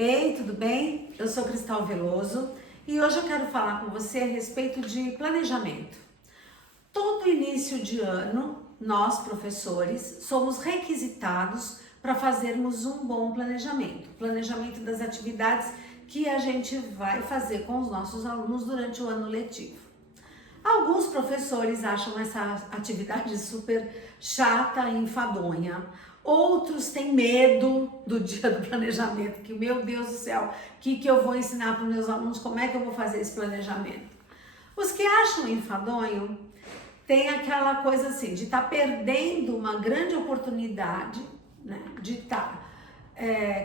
Ei, tudo bem? Eu sou Cristal Veloso e hoje eu quero falar com você a respeito de planejamento. Todo início de ano, nós, professores, somos requisitados para fazermos um bom planejamento. Planejamento das atividades que a gente vai fazer com os nossos alunos durante o ano letivo. Alguns professores acham essa atividade super chata e enfadonha. Outros têm medo do dia do planejamento, que meu Deus do céu, o que eu vou ensinar para os meus alunos, como é que eu vou fazer esse planejamento? Os que acham enfadonho tem aquela coisa assim, de estar perdendo uma grande oportunidade, né, de estar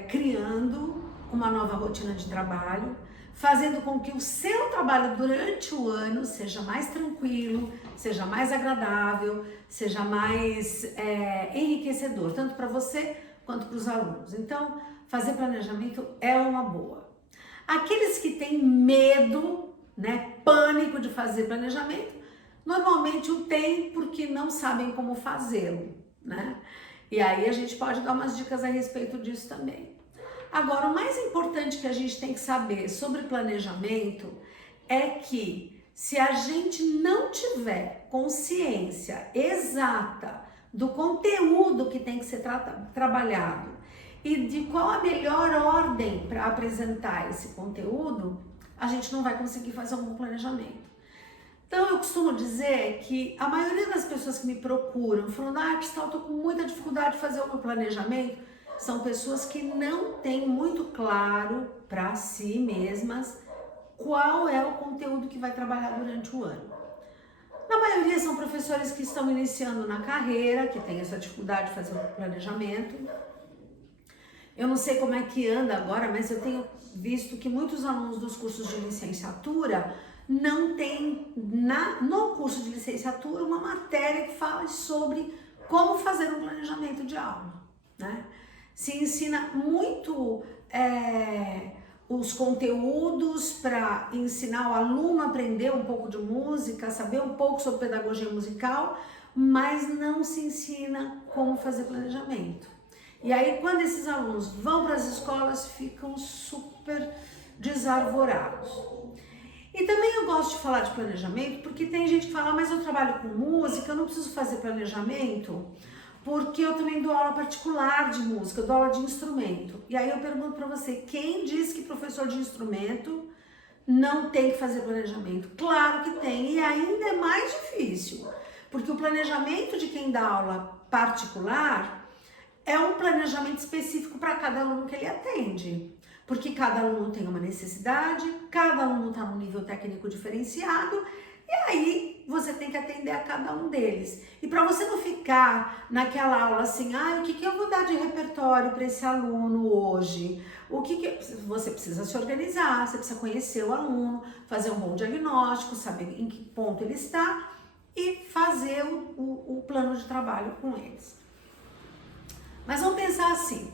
criando uma nova rotina de trabalho, fazendo com que o seu trabalho durante o ano seja mais tranquilo, seja mais agradável, seja mais enriquecedor, tanto para você quanto para os alunos. Então, fazer planejamento é uma boa. Aqueles que têm medo, né, pânico de fazer planejamento, normalmente o têm porque não sabem como fazê-lo, né? E aí a gente pode dar umas dicas a respeito disso também. Agora, o mais importante que a gente tem que saber sobre planejamento é que se a gente não tiver consciência exata do conteúdo que tem que ser trabalhado e de qual a melhor ordem para apresentar esse conteúdo, a gente não vai conseguir fazer um bom planejamento. Então, eu costumo dizer que a maioria das pessoas que me procuram falando, Cristal, eu tô com muita dificuldade de fazer o meu planejamento, são pessoas que não têm muito claro para si mesmas qual é o conteúdo que vai trabalhar durante o ano. Na maioria são professores que estão iniciando na carreira, que têm essa dificuldade de fazer o planejamento. Eu não sei como é que anda agora, mas eu tenho visto que muitos alunos dos cursos de licenciatura não têm no curso de licenciatura uma matéria que fala sobre como fazer um planejamento de aula, né? Se ensina muito os conteúdos para ensinar o aluno a aprender um pouco de música, saber um pouco sobre pedagogia musical, mas não se ensina como fazer planejamento. E aí, quando esses alunos vão para as escolas, ficam super desarvorados. E também eu gosto de falar de planejamento, porque tem gente que fala, mas eu trabalho com música, eu não preciso fazer planejamento, porque eu também dou aula particular de música, eu dou aula de instrumento. E aí eu pergunto para você, quem diz que professor de instrumento não tem que fazer planejamento? Claro que tem, e ainda é mais difícil, porque o planejamento de quem dá aula particular é um planejamento específico para cada aluno que ele atende. Porque cada aluno tem uma necessidade, cada aluno está num nível técnico diferenciado, e aí você tem que atender a cada um deles. E para você não ficar naquela aula assim, o que eu vou dar de repertório para esse aluno hoje? Você precisa se organizar, você precisa conhecer o aluno, fazer um bom diagnóstico, saber em que ponto ele está e fazer o plano de trabalho com eles. Mas vamos pensar assim,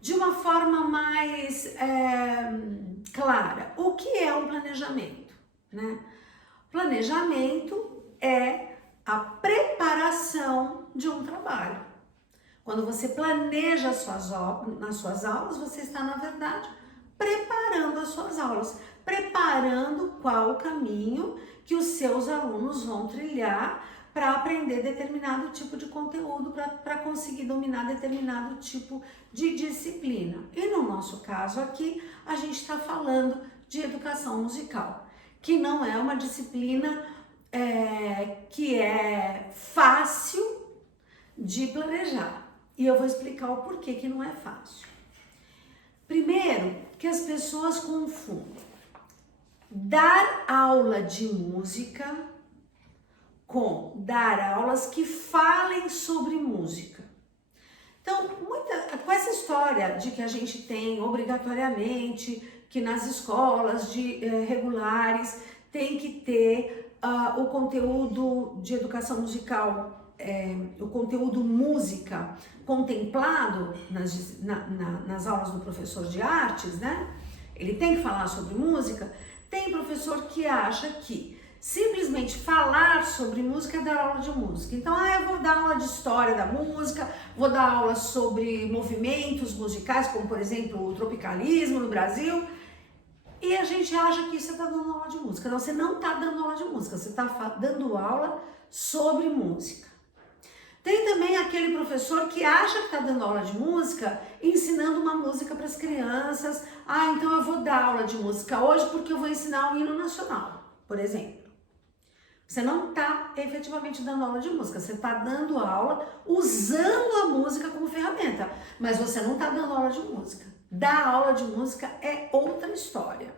de uma forma mais clara, o que é um planejamento, né? Planejamento é a preparação de um trabalho. Quando você planeja nas suas aulas, você está, na verdade, preparando as suas aulas, preparando qual o caminho que os seus alunos vão trilhar para aprender determinado tipo de conteúdo, para conseguir dominar determinado tipo de disciplina. E no nosso caso aqui, a gente está falando de educação musical, que não é uma disciplina que é fácil de planejar. E eu vou explicar o porquê que não é fácil. Primeiro, que as pessoas confundem dar aula de música com dar aulas que falem sobre música. Então, com essa história de que a gente tem obrigatoriamente que nas escolas regulares tem que ter o conteúdo de educação musical, o conteúdo música contemplado nas aulas do professor de artes, né? Ele tem que falar sobre música. Tem professor que acha que simplesmente falar sobre música é dar aula de música. Então, eu vou dar aula de história da música, vou dar aula sobre movimentos musicais, como por exemplo o tropicalismo no Brasil, e a gente acha que você está dando aula de música. Não, você não está dando aula de música, você está dando aula sobre música. Tem também aquele professor que acha que está dando aula de música, ensinando uma música para as crianças. Então eu vou dar aula de música hoje porque eu vou ensinar o hino nacional, por exemplo. Você não está efetivamente dando aula de música, você está dando aula usando a música como ferramenta, mas você não está dando aula de música. Dar aula de música é outra história.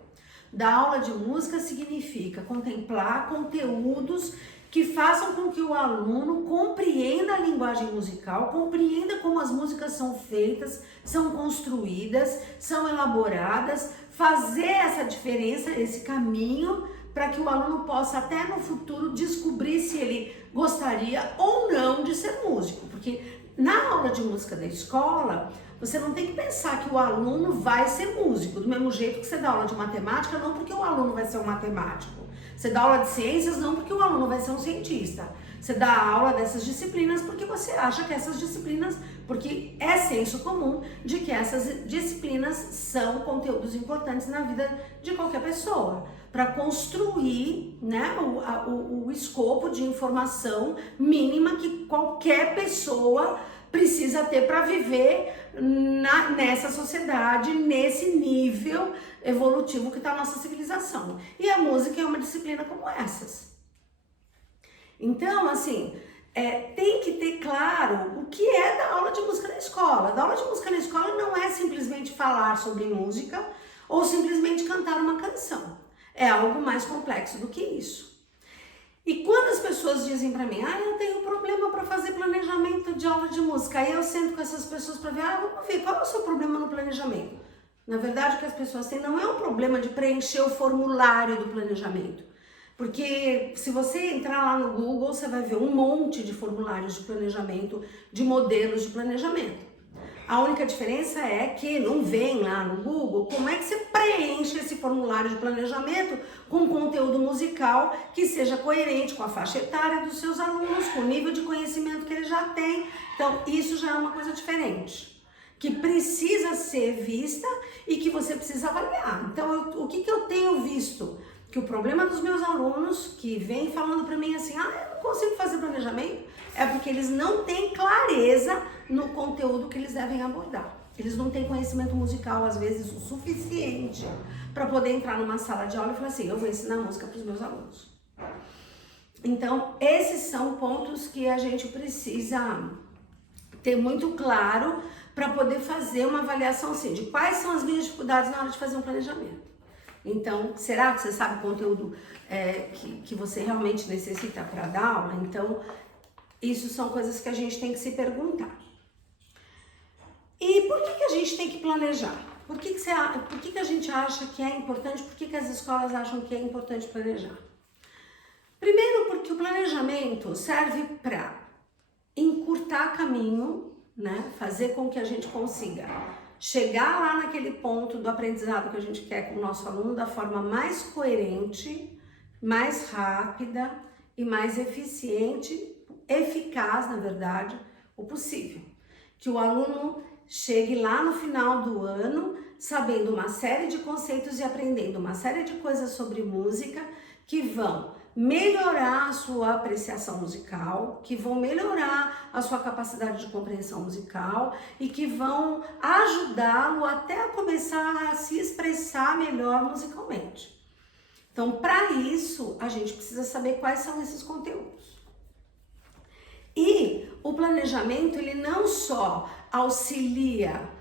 Dar aula de música significa contemplar conteúdos que façam com que o aluno compreenda a linguagem musical, compreenda como as músicas são feitas, são construídas, são elaboradas, fazer essa diferença, esse caminho, para que o aluno possa até no futuro descobrir se ele gostaria ou não de ser músico. Porque na aula de música da escola, você não tem que pensar que o aluno vai ser músico, do mesmo jeito que você dá aula de matemática, não porque o aluno vai ser um matemático. Você dá aula de ciências não porque o aluno vai ser um cientista. Você dá aula dessas disciplinas porque você acha que essas disciplinas, porque é senso comum de que essas disciplinas são conteúdos importantes na vida de qualquer pessoa, para construir, né, o escopo de informação mínima que qualquer pessoa precisa ter para viver nessa sociedade, nesse nível evolutivo que está a nossa civilização. E a música é uma disciplina como essas. Então, assim, tem que ter claro o que é dar aula de música na escola. Dar aula de música na escola não é simplesmente falar sobre música ou simplesmente cantar uma canção. É algo mais complexo do que isso. E quando as pessoas dizem para mim, eu tenho problema para fazer planejamento de aula de música, aí eu sento com essas pessoas para ver, vamos ver, qual é o seu problema no planejamento? Na verdade, o que as pessoas têm não é um problema de preencher o formulário do planejamento. Porque se você entrar lá no Google, você vai ver um monte de formulários de planejamento, de modelos de planejamento. A única diferença é que não vem lá no Google como é que você preenche esse formulário de planejamento com conteúdo musical que seja coerente com a faixa etária dos seus alunos, com o nível de conhecimento que eles já têm. Então, isso já é uma coisa diferente, que precisa ser vista e que você precisa avaliar. Então, o que eu tenho visto? Que o problema dos meus alunos que vêm falando para mim assim, eu não consigo fazer planejamento, é porque eles não têm clareza no conteúdo que eles devem abordar. Eles não têm conhecimento musical, às vezes, o suficiente para poder entrar numa sala de aula e falar assim, eu vou ensinar música para os meus alunos. Então, esses são pontos que a gente precisa ter muito claro para poder fazer uma avaliação assim, de quais são as minhas dificuldades na hora de fazer um planejamento. Então, será que você sabe o conteúdo que você realmente necessita para dar aula? Então, isso são coisas que a gente tem que se perguntar. E por que a gente tem que planejar? Por que a gente acha que é importante? Por que as escolas acham que é importante planejar? Primeiro, porque o planejamento serve para encurtar caminho, né? Fazer com que a gente consiga chegar lá naquele ponto do aprendizado que a gente quer com o nosso aluno da forma mais coerente, mais rápida e mais eficiente, eficaz, na verdade, o possível. Que o aluno chegue lá no final do ano sabendo uma série de conceitos e aprendendo uma série de coisas sobre música que vão melhorar a sua apreciação musical, que vão melhorar a sua capacidade de compreensão musical e que vão ajudá-lo até a começar a se expressar melhor musicalmente. Então, para isso, a gente precisa saber quais são esses conteúdos. E o planejamento, ele não só auxilia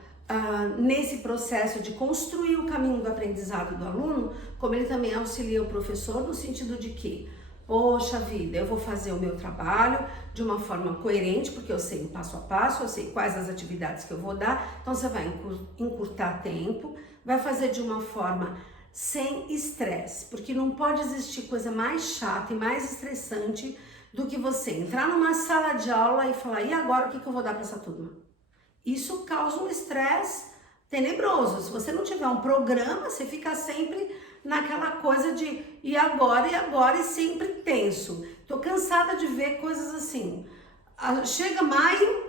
nesse processo de construir o caminho do aprendizado do aluno, como ele também auxilia o professor no sentido de que, poxa vida, eu vou fazer o meu trabalho de uma forma coerente, porque eu sei o passo a passo, eu sei quais as atividades que eu vou dar, então você vai encurtar tempo, vai fazer de uma forma sem estresse, porque não pode existir coisa mais chata e mais estressante do que você entrar numa sala de aula e falar, e agora o que eu vou dar para essa turma? Isso causa um estresse tenebroso. Se você não tiver um programa, você fica sempre naquela coisa de e agora, e sempre tenso. Tô cansada de ver coisas assim. Chega maio,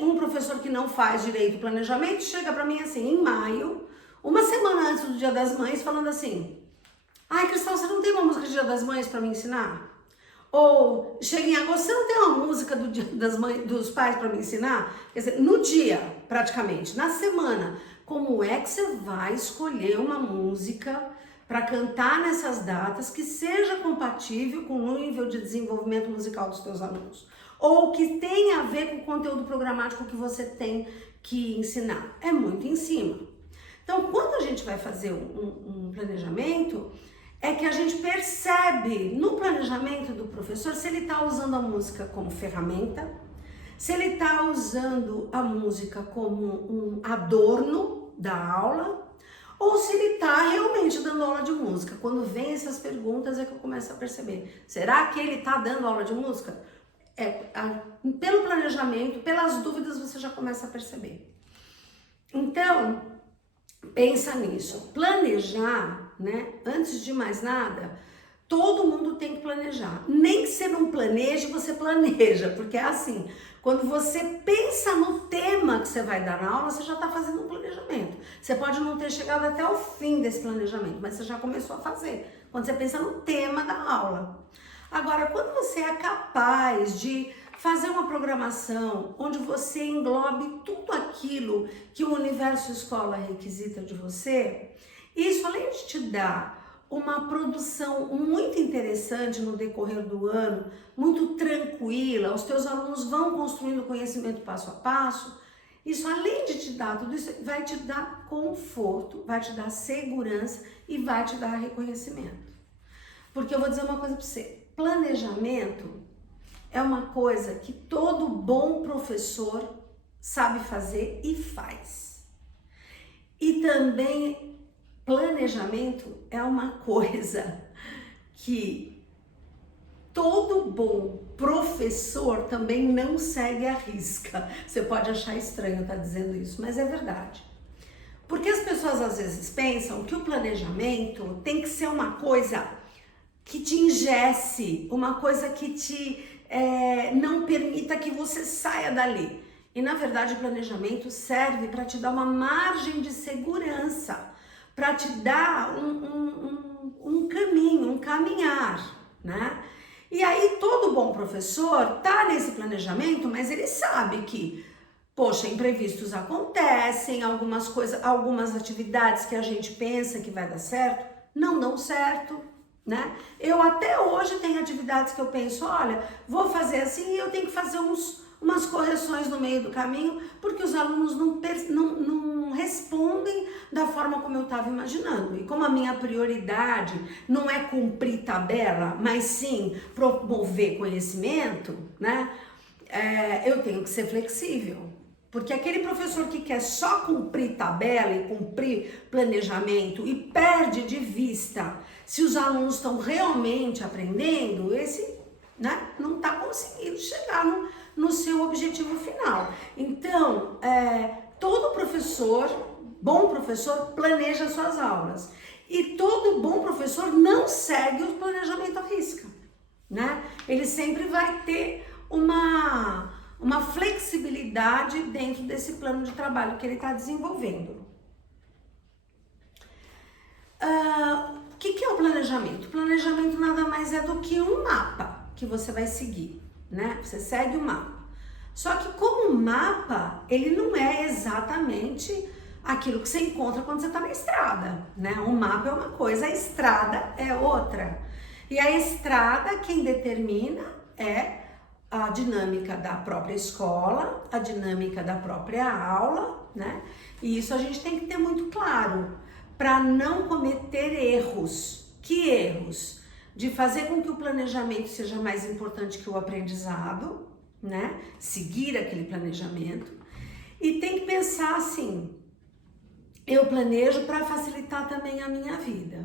um professor que não faz direito o planejamento, chega para mim assim, em maio, uma semana antes do Dia das Mães, falando assim, ai, Cristal, você não tem uma música de Dia das Mães para me ensinar? Ou chega em agosto, você não tem uma música do Dia das Mães, dos pais para me ensinar? Quer dizer, no dia, praticamente, na semana, como é que você vai escolher uma música para cantar nessas datas que seja compatível com o nível de desenvolvimento musical dos seus alunos? Ou que tenha a ver com o conteúdo programático que você tem que ensinar? É muito em cima. Então, quando a gente vai fazer um planejamento, é que a gente percebe no planejamento do professor se ele está usando a música como ferramenta, se ele está usando a música como um adorno da aula, ou se ele está realmente dando aula de música. Quando vem essas perguntas é que eu começo a perceber. Será que ele está dando aula de música? Pelo planejamento, pelas dúvidas, você já começa a perceber. Então, pensa nisso. Planejar, né? Antes de mais nada, todo mundo tem que planejar. Nem que você não planeje, você planeja. Porque é assim, quando você pensa no tema que você vai dar na aula, você já está fazendo um planejamento. Você pode não ter chegado até o fim desse planejamento, mas você já começou a fazer. Quando você pensa no tema da aula. Agora, quando você é capaz de fazer uma programação onde você englobe tudo aquilo que o universo escola requisita de você, isso além de te dar uma produção muito interessante no decorrer do ano, muito tranquila, os teus alunos vão construindo conhecimento passo a passo, isso além de te dar tudo isso, vai te dar conforto, vai te dar segurança e vai te dar reconhecimento. Porque eu vou dizer uma coisa para você, planejamento é uma coisa que todo bom professor sabe fazer e faz. E também planejamento é uma coisa que todo bom professor também não segue à risca. Você pode achar estranho estar dizendo isso, mas é verdade. Porque as pessoas às vezes pensam que o planejamento tem que ser uma coisa que te engesse, uma coisa que te não permita que você saia dali. E na verdade o planejamento serve para te dar uma margem de segurança, para te dar um caminho, um caminhar, né? E aí todo bom professor tá nesse planejamento, mas ele sabe que, poxa, imprevistos acontecem, algumas coisas, algumas atividades que a gente pensa que vai dar certo, não dão certo, né? Eu até hoje tenho atividades que eu penso, olha, vou fazer assim e eu tenho que fazer umas correções no meio do caminho, porque os alunos não respondem da forma como eu estava imaginando. E como a minha prioridade não é cumprir tabela, mas sim promover conhecimento, né? Eu tenho que ser flexível. Porque aquele professor que quer só cumprir tabela e cumprir planejamento e perde de vista se os alunos estão realmente aprendendo, esse, né, não está conseguindo chegar no seu objetivo final. Então, todo professor, bom professor, planeja suas aulas. E todo bom professor não segue o planejamento à risca, né? Ele sempre vai ter uma flexibilidade dentro desse plano de trabalho que ele está desenvolvendo. O que é o planejamento? O planejamento nada mais é do que um mapa que você vai seguir, né? Você segue o mapa. Só que como mapa, ele não é exatamente aquilo que você encontra quando você está na estrada, né? O mapa é uma coisa, a estrada é outra. E a estrada, quem determina é a dinâmica da própria escola, a dinâmica da própria aula, né? E isso a gente tem que ter muito claro para não cometer erros. Que erros? De fazer com que o planejamento seja mais importante que o aprendizado, né? Seguir aquele planejamento. E tem que pensar assim, eu planejo para facilitar também a minha vida.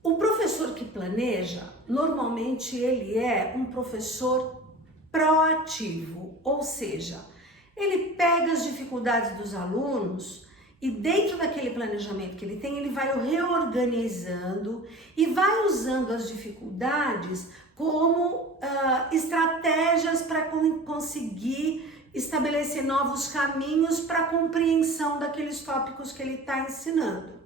O professor que planeja, normalmente ele é um professor proativo, ou seja, Ele pega as dificuldades dos alunos e dentro daquele planejamento que ele tem, ele vai reorganizando e vai usando as dificuldades como estratégias para conseguir estabelecer novos caminhos para a compreensão daqueles tópicos que ele está ensinando.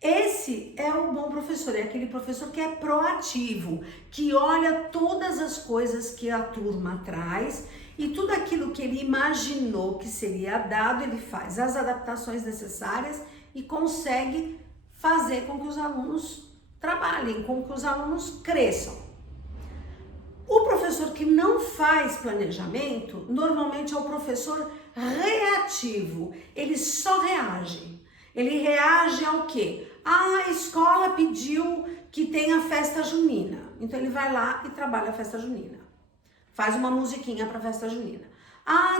Esse é o bom professor, é aquele professor que é proativo, que olha todas as coisas que a turma traz e tudo aquilo que ele imaginou que seria dado, ele faz as adaptações necessárias e consegue fazer com que os alunos trabalhem, com que os alunos cresçam. O professor que não faz planejamento, normalmente é o professor reativo, ele só reage. Ele reage ao quê? A escola pediu que tenha festa junina, então ele vai lá e trabalha a festa junina. Faz uma musiquinha para a festa junina.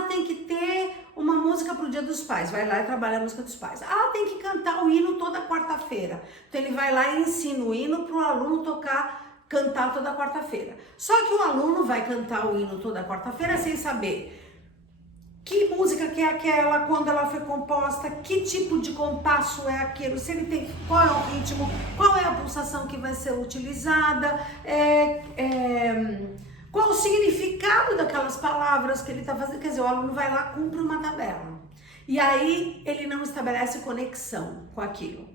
Tem que ter uma música para o Dia dos Pais, vai lá e trabalha a música dos pais. Tem que cantar o hino toda quarta-feira, então ele vai lá e ensina o hino para o aluno cantar toda quarta-feira. Só que o aluno vai cantar o hino toda quarta-feira sem saber que música que é aquela, quando ela foi composta, que tipo de compasso é aquilo, se ele tem, qual é o ritmo, qual é a pulsação que vai ser utilizada, qual o significado daquelas palavras que ele está fazendo. Quer dizer, o aluno vai lá, cumpre uma tabela. E aí ele não estabelece conexão com aquilo.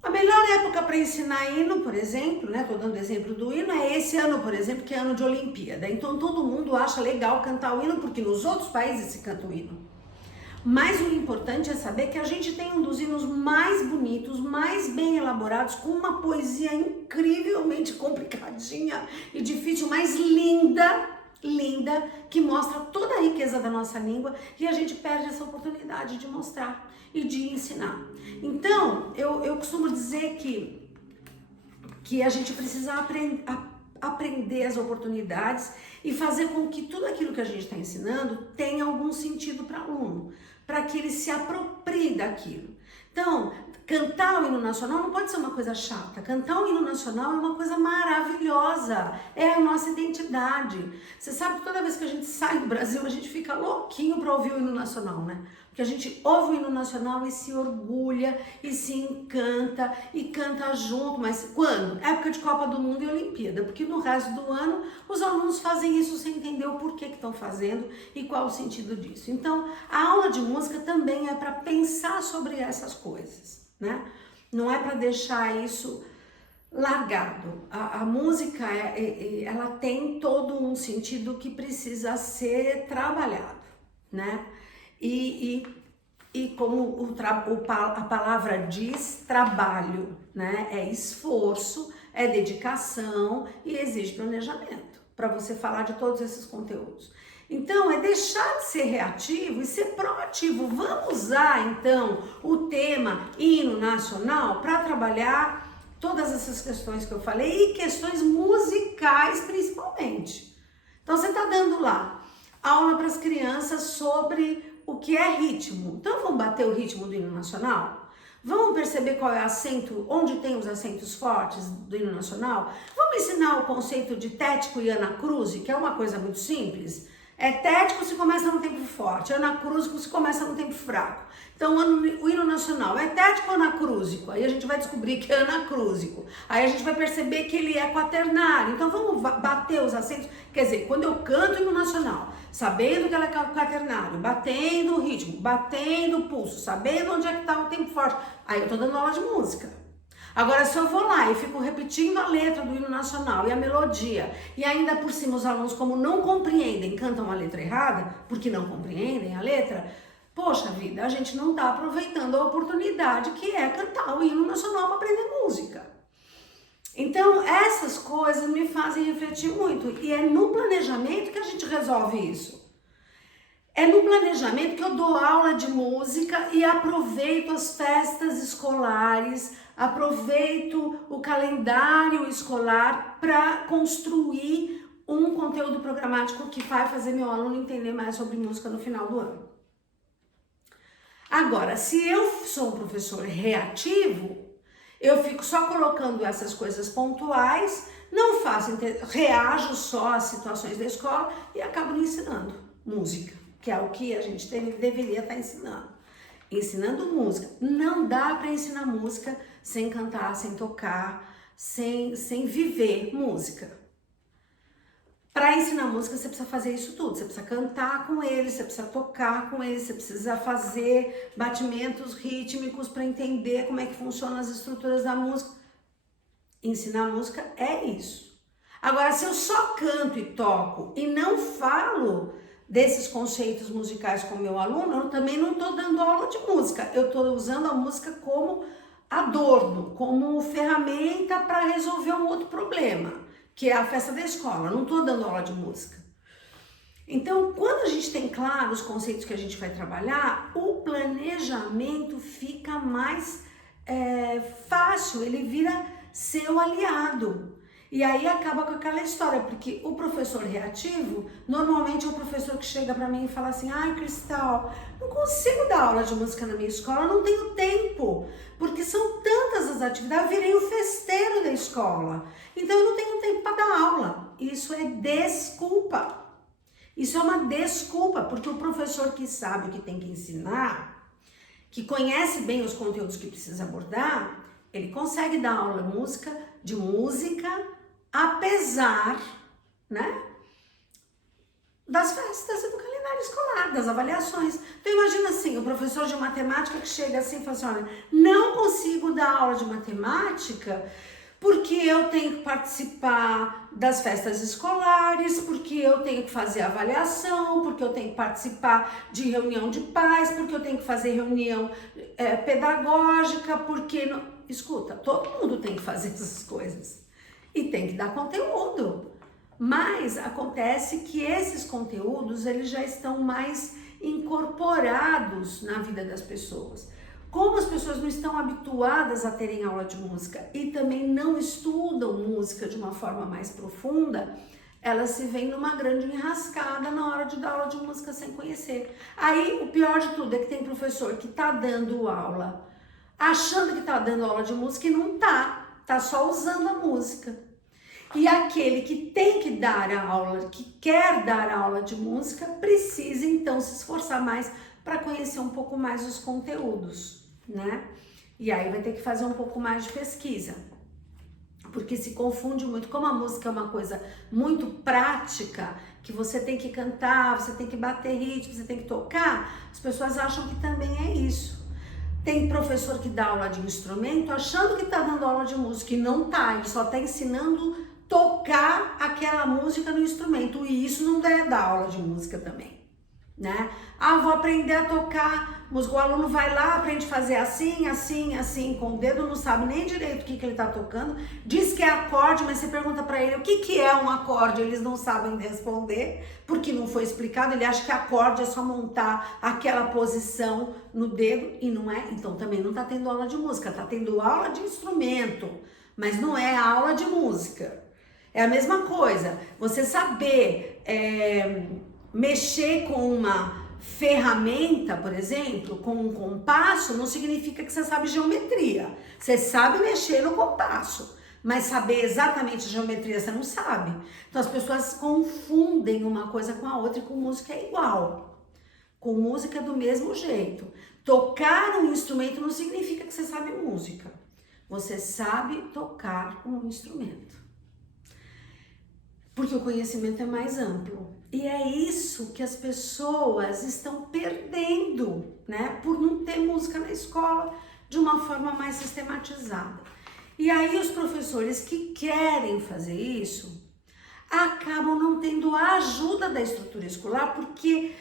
A melhor época para ensinar hino, por exemplo, né? Tô dando exemplo do hino, é esse ano, por exemplo, que é ano de Olimpíada. Então todo mundo acha legal cantar o hino, porque nos outros países se canta o hino. Mas o importante é saber que a gente tem um dos hinos mais bonitos, mais bem elaborados, com uma poesia incrivelmente complicadinha e difícil, mas linda, que mostra toda a riqueza da nossa língua, e a gente perde essa oportunidade de mostrar e de ensinar. Então, eu costumo dizer que a gente precisa aprender as oportunidades e fazer com que tudo aquilo que a gente está ensinando tenha algum sentido para o aluno, para que ele se aproprie daquilo. Então, cantar o hino nacional não pode ser uma coisa chata. Cantar o hino nacional é uma coisa maravilhosa, é a nossa identidade. Você sabe que toda vez que a gente sai do Brasil, a gente fica louquinho para ouvir o hino nacional, né? Porque a gente ouve o hino nacional e se orgulha, e se encanta, e canta junto. Mas quando? Época de Copa do Mundo e Olimpíada, porque no resto do ano os alunos fazem isso sem entender o porquê que estão fazendo e qual o sentido disso. Então, a aula de música também é para pensar sobre essas coisas, né? Não é para deixar isso largado. A música, ela tem todo um sentido que precisa ser trabalhado, né? E como a palavra diz, trabalho, né? É esforço, é dedicação e exige planejamento para você falar de todos esses conteúdos. Então, é deixar de ser reativo e ser proativo. Vamos usar, então, o tema hino nacional para trabalhar todas essas questões que eu falei e questões musicais, principalmente. Então, você está dando lá aula para as crianças sobre o que é ritmo. Então, vamos bater o ritmo do hino nacional? Vamos perceber qual é o acento, onde tem os acentos fortes do hino nacional? Vamos ensinar o conceito de tético e anacrúsico, que é uma coisa muito simples. É tético se começa no tempo forte, anacrúsico se começa no tempo fraco. Então, o hino nacional é tético ou anacrúsico? Aí a gente vai descobrir que é anacrúsico. Aí a gente vai perceber que ele é quaternário. Então, vamos bater os acentos. Quer dizer, quando eu canto o hino nacional, sabendo que ela é quaternário, batendo o ritmo, batendo o pulso, sabendo onde é que está o tempo forte, aí eu tô dando aula de música. Agora, se eu vou lá e fico repetindo a letra do hino nacional e a melodia, e ainda por cima os alunos, como não compreendem, cantam a letra errada, porque não compreendem a letra, poxa vida, a gente não está aproveitando a oportunidade que é cantar o hino nacional para aprender música. Então, essas coisas me fazem refletir muito, e é no planejamento que a gente resolve isso. É no planejamento que eu dou aula de música e aproveito as festas escolares, aproveito o calendário escolar para construir um conteúdo programático que vai fazer meu aluno entender mais sobre música no final do ano. Agora, se eu sou um professor reativo, eu fico só colocando essas coisas pontuais, não faço, reajo só às situações da escola e acabo não ensinando música, que é o que a gente deveria estar ensinando. Ensinando música. Não dá para ensinar música sem cantar, sem tocar, sem viver música. Para ensinar música, você precisa fazer isso tudo. Você precisa cantar com ele, você precisa tocar com ele, você precisa fazer batimentos rítmicos para entender como é que funcionam as estruturas da música. Ensinar música é isso. Agora, se eu só canto e toco e não falo desses conceitos musicais com o meu aluno, eu também não estou dando aula de música. Eu estou usando a música como adorno, como ferramenta para resolver um outro problema, que é a festa da escola. Eu não estou dando aula de música. Então, quando a gente tem claro os conceitos que a gente vai trabalhar, o planejamento fica mais fácil, ele vira seu aliado. E aí acaba com aquela história, porque o professor reativo, normalmente é o professor que chega para mim e fala assim: ai, Cristal, não consigo dar aula de música na minha escola, não tenho tempo, porque são tantas as atividades, eu virei o festeiro da escola, então eu não tenho tempo para dar aula. Isso é desculpa. Isso é uma desculpa, porque o professor que sabe o que tem que ensinar, que conhece bem os conteúdos que precisa abordar, ele consegue dar aula de música, apesar, né, das festas e do calendário escolar, das avaliações. Então imagina assim, o professor de matemática que chega assim e fala assim: olha, não consigo dar aula de matemática porque eu tenho que participar das festas escolares, porque eu tenho que fazer avaliação, porque eu tenho que participar de reunião de pais, porque eu tenho que fazer reunião pedagógica, porque... Não... Escuta, todo mundo tem que fazer essas coisas e tem que dar conteúdo, mas acontece que esses conteúdos eles já estão mais incorporados na vida das pessoas. Como as pessoas não estão habituadas a terem aula de música e também não estudam música de uma forma mais profunda, elas se veem numa grande enrascada na hora de dar aula de música sem conhecer. Aí o pior de tudo é que tem professor que está dando aula achando que tá dando aula de música e não tá só usando a música. E aquele que tem que dar a aula, que quer dar aula de música, precisa então se esforçar mais para conhecer um pouco mais os conteúdos, né? E aí vai ter que fazer um pouco mais de pesquisa, porque se confunde muito. Como a música é uma coisa muito prática, que você tem que cantar, você tem que bater ritmo, você tem que tocar, as pessoas acham que também é isso. Tem professor que dá aula de instrumento achando que está dando aula de música e não tá, ele só está ensinando tocar aquela música no instrumento, e isso não deve dar aula de música também, né? Ah, vou aprender a tocar música, o aluno vai lá, aprende a fazer assim, assim, assim, com o dedo, não sabe nem direito o que ele está tocando, diz que é acorde, mas você pergunta para ele o que é um acorde, eles não sabem responder, porque não foi explicado, ele acha que acorde é só montar aquela posição no dedo, e não é, então também não está tendo aula de música, está tendo aula de instrumento, mas não é aula de música. É a mesma coisa, você saber mexer com uma ferramenta, por exemplo, com um compasso, não significa que você sabe geometria. Você sabe mexer no compasso, mas saber exatamente a geometria você não sabe. Então as pessoas confundem uma coisa com a outra, e com música é igual. Com música é do mesmo jeito. Tocar um instrumento não significa que você sabe música. Você sabe tocar um instrumento. Porque o conhecimento é mais amplo. E é isso que as pessoas estão perdendo, né? Por não ter música na escola de uma forma mais sistematizada. E aí os professores que querem fazer isso acabam não tendo a ajuda da estrutura escolar, porque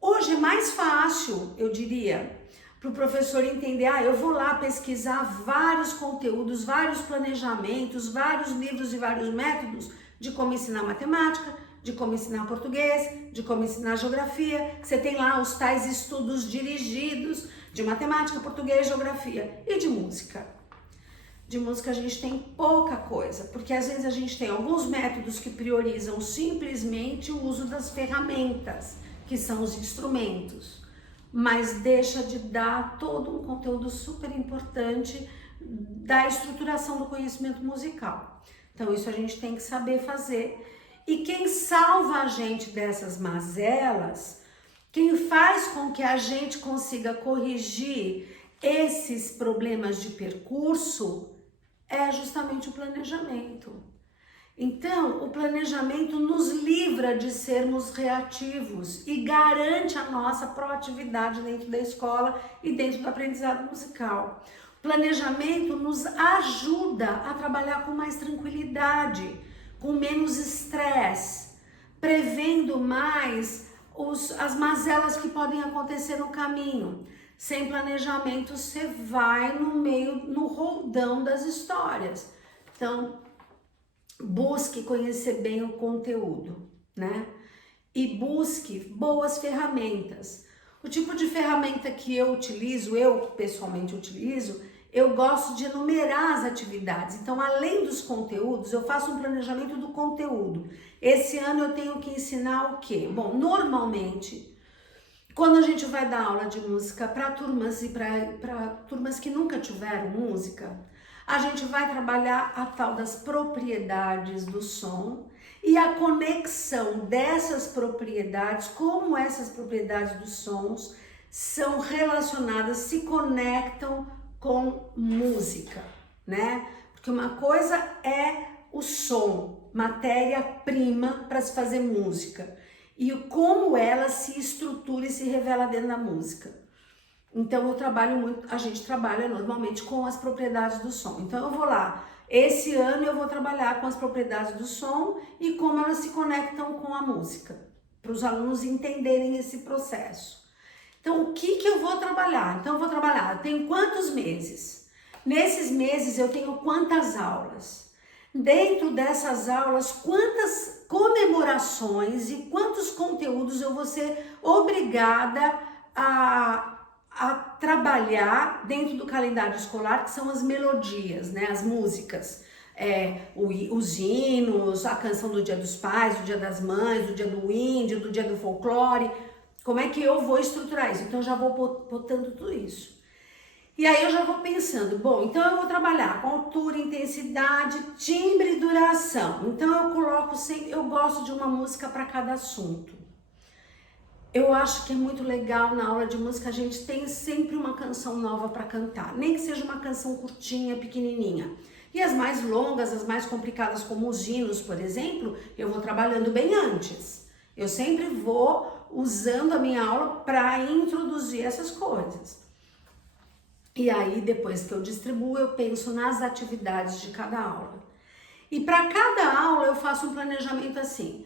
hoje é mais fácil, eu diria, para o professor entender: eu vou lá pesquisar vários conteúdos, vários planejamentos, vários livros e vários métodos de como ensinar matemática, de como ensinar português, de como ensinar geografia. Você tem lá os tais estudos dirigidos de matemática, português, geografia e de música. De música a gente tem pouca coisa, porque às vezes a gente tem alguns métodos que priorizam simplesmente o uso das ferramentas, que são os instrumentos, mas deixa de dar todo um conteúdo super importante da estruturação do conhecimento musical. Então isso a gente tem que saber fazer. E quem salva a gente dessas mazelas Quem faz com que a gente consiga corrigir esses problemas de percurso é justamente o planejamento. Então, o planejamento nos livra de sermos reativos e garante a nossa proatividade dentro da escola e dentro do aprendizado musical. O planejamento nos ajuda a trabalhar com mais tranquilidade, com menos estresse, prevendo mais as mazelas que podem acontecer no caminho. Sem planejamento, você vai no roldão das histórias. Então, busque conhecer bem o conteúdo, né? E busque boas ferramentas. O tipo de ferramenta que eu utilizo, eu pessoalmente utilizo, eu gosto de enumerar as atividades. Então, além dos conteúdos, eu faço um planejamento do conteúdo. Esse ano eu tenho que ensinar o quê? Bom, normalmente, quando a gente vai dar aula de música para turmas e para turmas que nunca tiveram música, a gente vai trabalhar a tal das propriedades do som e a conexão dessas propriedades, como essas propriedades dos sons são relacionadas, se conectam com música, né? Porque uma coisa é o som, matéria-prima para se fazer música, e como ela se estrutura e se revela dentro da música. Então a gente trabalha normalmente com as propriedades do som. Então eu vou lá, esse ano eu vou trabalhar com as propriedades do som e como elas se conectam com a música, para os alunos entenderem esse processo. Então o que eu vou trabalhar? Então eu vou trabalhar, eu tenho quantos meses? Nesses meses eu tenho quantas aulas? Dentro dessas aulas, quantas comemorações e quantos conteúdos eu vou ser obrigada a trabalhar dentro do calendário escolar, que são as melodias, né? As músicas, os hinos, a canção do Dia dos Pais, do Dia das Mães, do Dia do Índio, do Dia do Folclore. Como é que eu vou estruturar isso? Então eu já vou botando tudo isso. E aí eu já vou pensando, bom, então eu vou trabalhar com altura, intensidade, timbre e duração. Então eu coloco sempre, eu gosto de uma música para cada assunto. Eu acho que é muito legal na aula de música a gente tem sempre uma canção nova para cantar, nem que seja uma canção curtinha, pequenininha. E as mais longas, as mais complicadas, como os hinos, por exemplo, eu vou trabalhando bem antes. Eu sempre vou usando a minha aula para introduzir essas coisas. E aí, depois que eu distribuo, eu penso nas atividades de cada aula. E para cada aula eu faço um planejamento assim.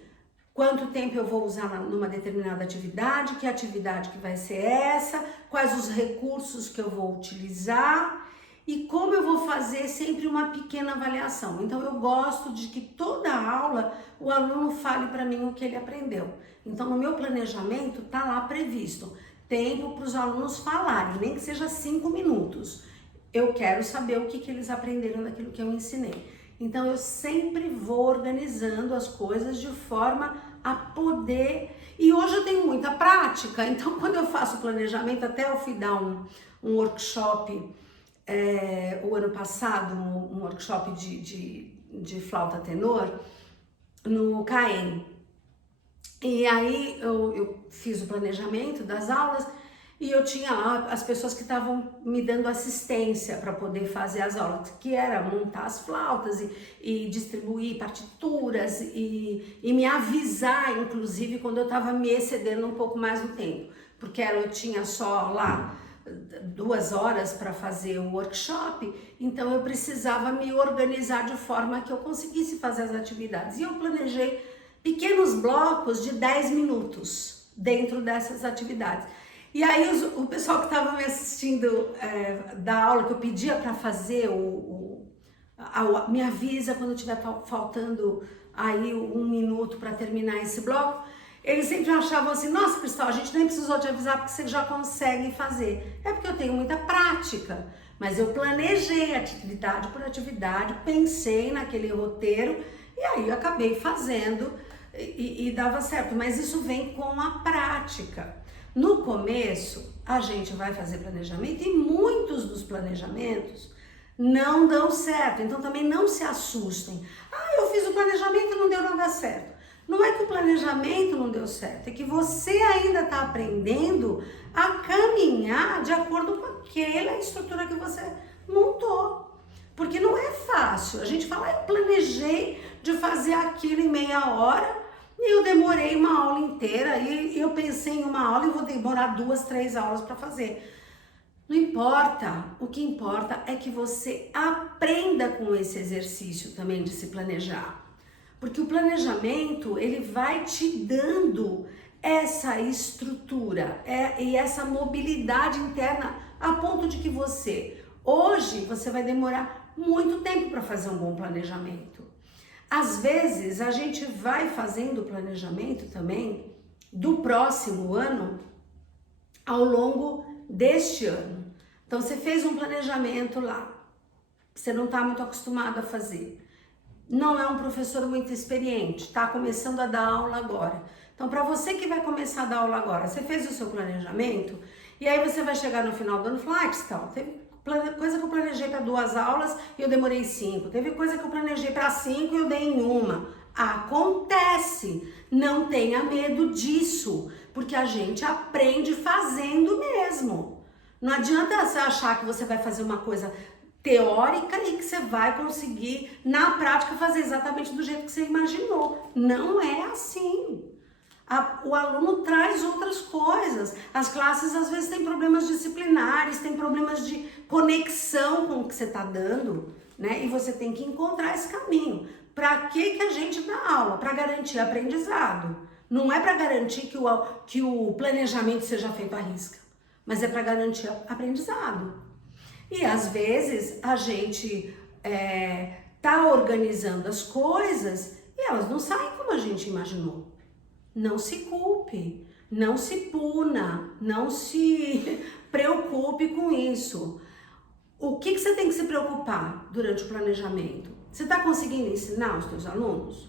Quanto tempo eu vou usar numa determinada atividade, que atividade que vai ser essa, quais os recursos que eu vou utilizar e como eu vou fazer sempre uma pequena avaliação. Então eu gosto de que toda aula o aluno fale para mim o que ele aprendeu. Então no meu planejamento está lá previsto tempo para os alunos falarem, nem que seja 5 minutos. Eu quero saber o que eles aprenderam daquilo que eu ensinei. Então eu sempre vou organizando as coisas de forma a poder... E hoje eu tenho muita prática, então quando eu faço planejamento, até eu fui dar um workshop o ano passado, um workshop de flauta tenor no CAEM. E aí eu fiz o planejamento das aulas e eu tinha lá as pessoas que estavam me dando assistência para poder fazer as aulas, que era montar as flautas e distribuir partituras e me avisar, inclusive, quando eu estava me excedendo um pouco mais no tempo, porque eu tinha só lá 2 horas para fazer o workshop, então eu precisava me organizar de forma que eu conseguisse fazer as atividades. E eu planejei pequenos blocos de 10 minutos dentro dessas atividades. E aí o pessoal que estava me assistindo da aula, que eu pedia para fazer, me avisa quando estiver faltando aí 1 minuto para terminar esse bloco, eles sempre achavam assim, nossa, Cristal, a gente nem precisou te avisar porque você já consegue fazer. É porque eu tenho muita prática, mas eu planejei atividade por atividade, pensei naquele roteiro e aí eu acabei fazendo e dava certo. Mas isso vem com a prática. No começo, a gente vai fazer planejamento e muitos dos planejamentos não dão certo. Então também não se assustem. Ah, eu fiz o planejamento e não deu nada certo. Não é que o planejamento não deu certo, é que você ainda está aprendendo a caminhar de acordo com aquela estrutura que você montou. Porque não é fácil. A gente fala, eu planejei de fazer aquilo em meia hora e eu demorei uma aula inteira e eu pensei em uma aula e vou demorar 2, 3 aulas para fazer. Não importa, o que importa é que você aprenda com esse exercício também de se planejar. Porque o planejamento, ele vai te dando essa estrutura e essa mobilidade interna a ponto de que hoje você vai demorar muito tempo para fazer um bom planejamento. Às vezes, a gente vai fazendo o planejamento também do próximo ano ao longo deste ano. Então, você fez um planejamento lá, você não está muito acostumado a fazer. Não é um professor muito experiente, está começando a dar aula agora. Então, para você que vai começar a dar aula agora, você fez o seu planejamento e aí você vai chegar no final do ano e falar, Cristal, teve coisa que eu planejei para 2 aulas e eu demorei 5. Teve coisa que eu planejei para 5 e eu dei em 1. Acontece, não tenha medo disso, porque a gente aprende fazendo mesmo. Não adianta você achar que você vai fazer uma coisa teórica e que você vai conseguir, na prática, fazer exatamente do jeito que você imaginou. Não é assim. O aluno traz outras coisas. As classes, às vezes, têm problemas disciplinares, têm problemas de conexão com o que você está dando, né? E você tem que encontrar esse caminho. Para que a gente dá aula? Para garantir aprendizado. Não é para garantir que o planejamento seja feito à risca, mas é para garantir aprendizado. E às vezes a gente tá organizando as coisas e elas não saem como a gente imaginou. Não se culpe, não se puna, não se preocupe com isso. O que você tem que se preocupar durante o planejamento? Você está conseguindo ensinar os seus alunos?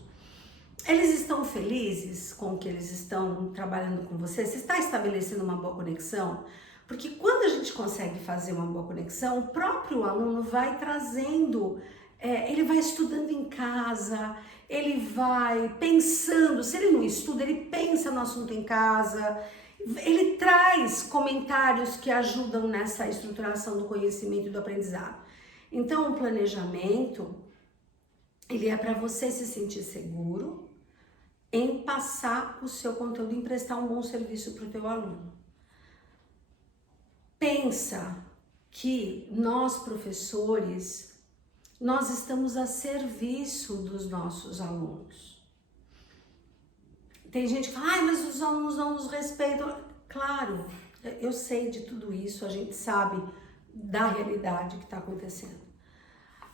Eles estão felizes com o que eles estão trabalhando com você? Você está estabelecendo uma boa conexão? Porque quando a gente consegue fazer uma boa conexão, o próprio aluno vai trazendo, ele vai estudando em casa, ele vai pensando, se ele não estuda, ele pensa no assunto em casa, ele traz comentários que ajudam nessa estruturação do conhecimento e do aprendizado. Então, o planejamento, ele é para você se sentir seguro em passar o seu conteúdo, em prestar um bom serviço para o teu aluno. Pensa que nós, professores, nós estamos a serviço dos nossos alunos. Tem gente que fala, mas os alunos não nos respeitam. Claro, eu sei de tudo isso, a gente sabe da realidade que está acontecendo.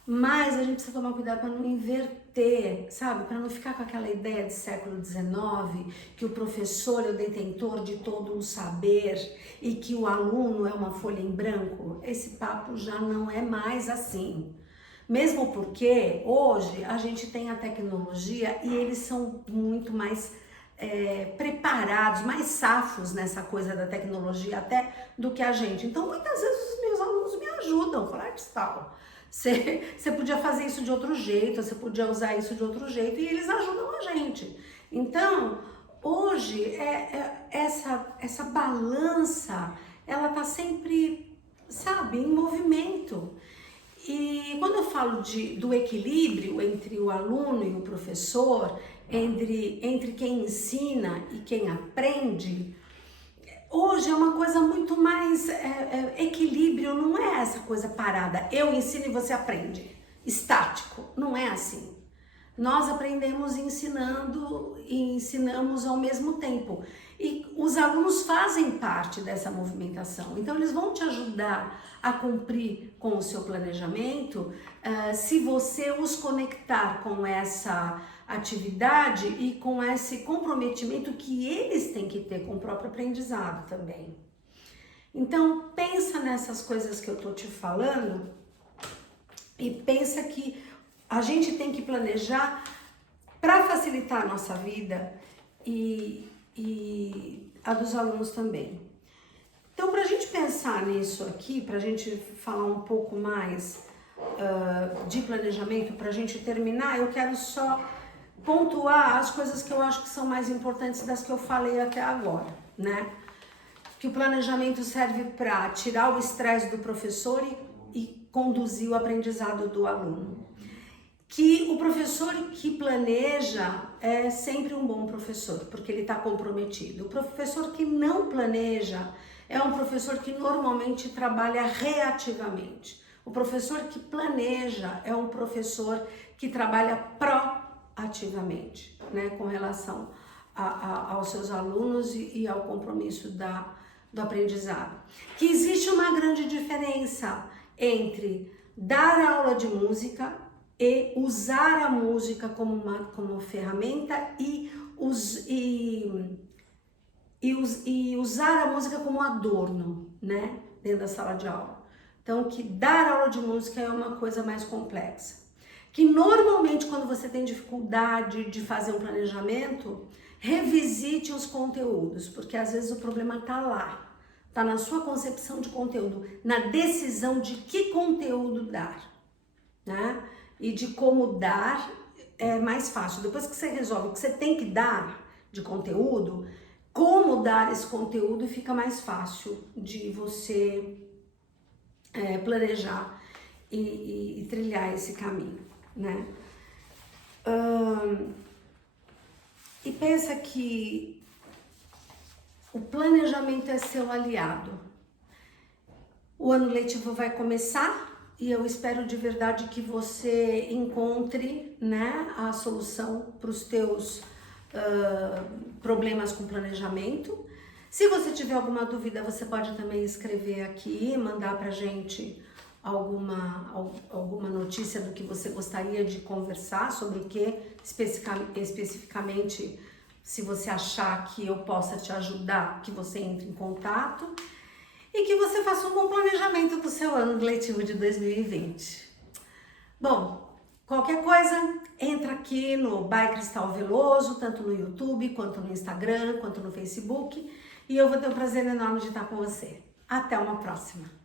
Mas a gente precisa tomar cuidado para não inverter, sabe? Para não ficar com aquela ideia de século XIX, que o professor é o detentor de todo um saber e que o aluno é uma folha em branco. Esse papo já não é mais assim. Mesmo porque hoje a gente tem a tecnologia e eles são muito mais preparados, mais safos nessa coisa da tecnologia até do que a gente. Então, muitas vezes os meus alunos me ajudam, falar, Cristal, você podia fazer isso de outro jeito, você podia usar isso de outro jeito, e eles ajudam a gente. Então, hoje, essa balança, ela tá sempre, sabe, em movimento. E quando eu falo do equilíbrio entre o aluno e o professor, entre quem ensina e quem aprende, hoje é uma coisa muito mais equilíbrio, não é essa coisa parada, eu ensino e você aprende, estático, não é assim. Nós aprendemos ensinando e ensinamos ao mesmo tempo. E os alunos fazem parte dessa movimentação. Então, eles vão te ajudar a cumprir com o seu planejamento se você os conectar com essa atividade e com esse comprometimento que eles têm que ter com o próprio aprendizado também. Então, pensa nessas coisas que eu tô te falando e pensa que a gente tem que planejar para facilitar a nossa vida e a dos alunos também. Então, para a gente pensar nisso aqui, para a gente falar um pouco mais de planejamento, para a gente terminar, eu quero só pontuar as coisas que eu acho que são mais importantes das que eu falei até agora, né? Que o planejamento serve para tirar o estresse do professor e conduzir o aprendizado do aluno. Que o professor que planeja é sempre um bom professor, porque ele está comprometido. O professor que não planeja é um professor que normalmente trabalha reativamente. O professor que planeja é um professor que trabalha proativamente, né, com relação aos seus alunos e ao compromisso do aprendizado. Que existe uma grande diferença entre dar aula de música e usar a música como ferramenta e usar a música como adorno, né, dentro da sala de aula. Então, que dar aula de música é uma coisa mais complexa. Que normalmente, quando você tem dificuldade de fazer um planejamento, revisite os conteúdos, porque às vezes o problema está lá, está na sua concepção de conteúdo, na decisão de que conteúdo dar, né? E de como dar é mais fácil. Depois que você resolve o que você tem que dar de conteúdo, como dar esse conteúdo fica mais fácil de você planejar e trilhar esse caminho, né? E pensa que o planejamento é seu aliado. O ano letivo vai começar e eu espero de verdade que você encontre, né, a solução para os teus problemas com planejamento. Se você tiver alguma dúvida, você pode também escrever aqui, mandar pra gente alguma notícia do que você gostaria de conversar, sobre o que especificamente, se você achar que eu possa te ajudar, que você entre em contato e que você faça um bom planejamento do seu ano letivo de 2020. Bom, qualquer coisa, entra aqui no By Cristal Veloso, tanto no YouTube, quanto no Instagram, quanto no Facebook, e eu vou ter um prazer enorme de estar com você. Até uma próxima!